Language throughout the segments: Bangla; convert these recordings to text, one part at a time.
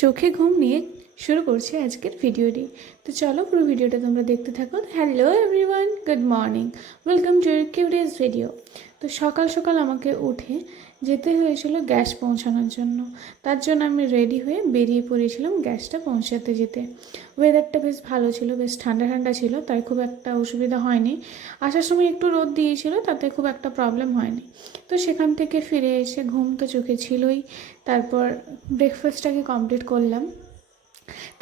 চোখে ঘুম নিয়ে শুরু করছি আজকের ভিডিওটি। তো চলো পুরো ভিডিওটা তোমরা দেখতে থাকো। Hello everyone, good morning, welcome to your curious video. তো সকাল সকাল আমাকে উঠে যেতে হয়েছিল গ্যাস পৌঁছানোর জন্য। তার জন্য আমি রেডি হয়ে বেরিয়ে পড়েছিলাম গ্যাসটা পৌঁছাতে যেতে। ওয়েদারটা বেশ ভালো ছিল, বেশ ঠান্ডা ঠান্ডা ছিল, তাই খুব একটা অসুবিধা হয়নি। আসার সময় একটু রোদ দিয়েছিল, তাতে খুব একটা প্রবলেম হয়নি। তো সেখান থেকে ফিরে এসে ঘুম তো চোখে ছিলই, তারপর ব্রেকফাস্টটাকে কমপ্লিট করলাম।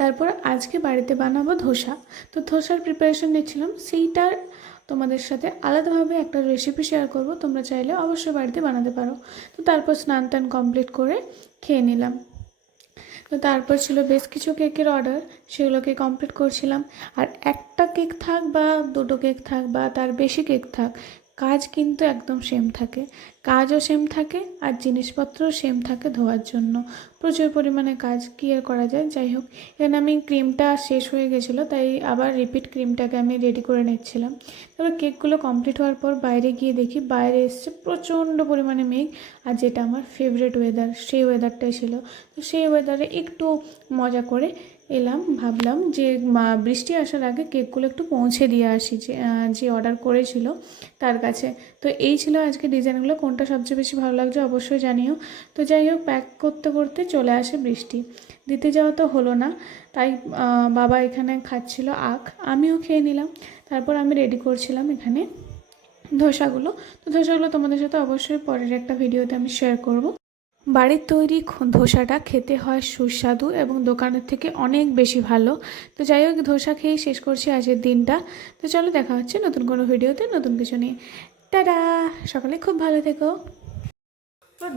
তারপর আজকে বাড়িতে বানাবো ধোসা। তো ধোসার প্রিপারেশন নিচ্ছিলাম, সেইটার তোমাদের সাথে আলাদাভাবে একটা রেসিপি শেয়ার করব। তোমরা চাইলে অবশ্যই বাড়িতে বানাতে পারো। তো তারপর স্নান টান কমপ্লিট করে খেয়ে নিলাম। তো তারপর ছিল বেশ কিছু কেকের অর্ডার, সেগুলোকে কমপ্লিট করছিলাম। আর একটা কেক থাক বা দুটো কেক থাক বা তার বেশি কেক থাক, কাজ কিন্তু একদম সেম থাকে। কাজও সেম থাকে আর জিনিসপত্রও সেম থাকে ধোয়ার জন্য। প্রচুর পরিমাণে কাজ, কী আর করা যায়। যাই হোক, এখানে আমি ক্রিমটা শেষ হয়ে গেছিলো, তাই আবার রিপিট ক্রিমটাকে আমি রেডি করে নিচ্ছিলাম। তারপর কেকগুলো কমপ্লিট হওয়ার পর বাইরে গিয়ে দেখি বাইরে এসছে প্রচণ্ড পরিমাণে মেঘ। আর যেটা আমার ফেভারিট ওয়েদার, সেই ওয়েদারটাই ছিল। তো সেই ওয়েদারে একটু মজা করে এলাম, ভাবলাম যে বৃষ্টি আসার আগে কেকগুলো একটু পৌঁছে দিয়ে আসি যে অর্ডার করেছিল তার কাছে। তো এই ছিল আজকে ডিজাইনগুলো। কোনটা সবচেয়ে বেশি ভালো লাগছে অবশ্যই জানিও। তো যাই হোক, প্যাক করতে করতে চলে আসে বৃষ্টি। দিতে যাওয়া তো হলো না, তাই বাবা এখানে খাচ্ছিল আখ, আমিও খেয়ে নিলাম। তারপর আমি রেডি করছিলাম এখানে ধোসাগুলো। তো ধোসাগুলো তোমাদের সাথে অবশ্যই পরের একটা ভিডিওতে আমি শেয়ার করব। বাড়ির তৈরি ধোসাটা খেতে হয় সুস্বাদু এবং দোকানের থেকে অনেক বেশি ভালো। তো যাই হোক, ধোসা খেয়েই শেষ করছি আজকের দিনটা। তো চলো, দেখা হচ্ছে নতুন কোনো ভিডিওতে নতুন কিছু নিয়ে। টাটা, সকালে খুব ভালো থেকো।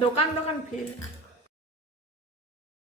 দোকান দোকান ফিল।